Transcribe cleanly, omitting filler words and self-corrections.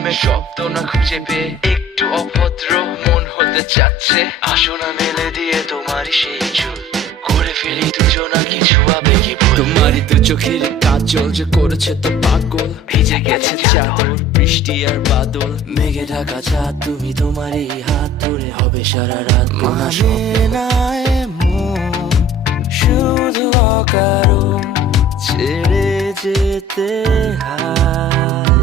প্রেমে শব্দ না খুঁজে পেয়ে একটু অভদ্র মন হতে চাচ্ছে। আসো না মেলে দিয়ে তোমারই সেই চুল, করে ফেলি দুজনা কিছু আবেগী ভুল। তোমারই দু চোখের কাজল যে করেছে তো পাগল, ভিজে গেছে চাদর বৃষ্টি আর বাদল। মেঘে ঢাকা চাঁদ তুমি তোমারই হাত ধরে হবে সারা রাত। মানে না এমন শুধু অকারণ ছেড়ে যেতে হয়।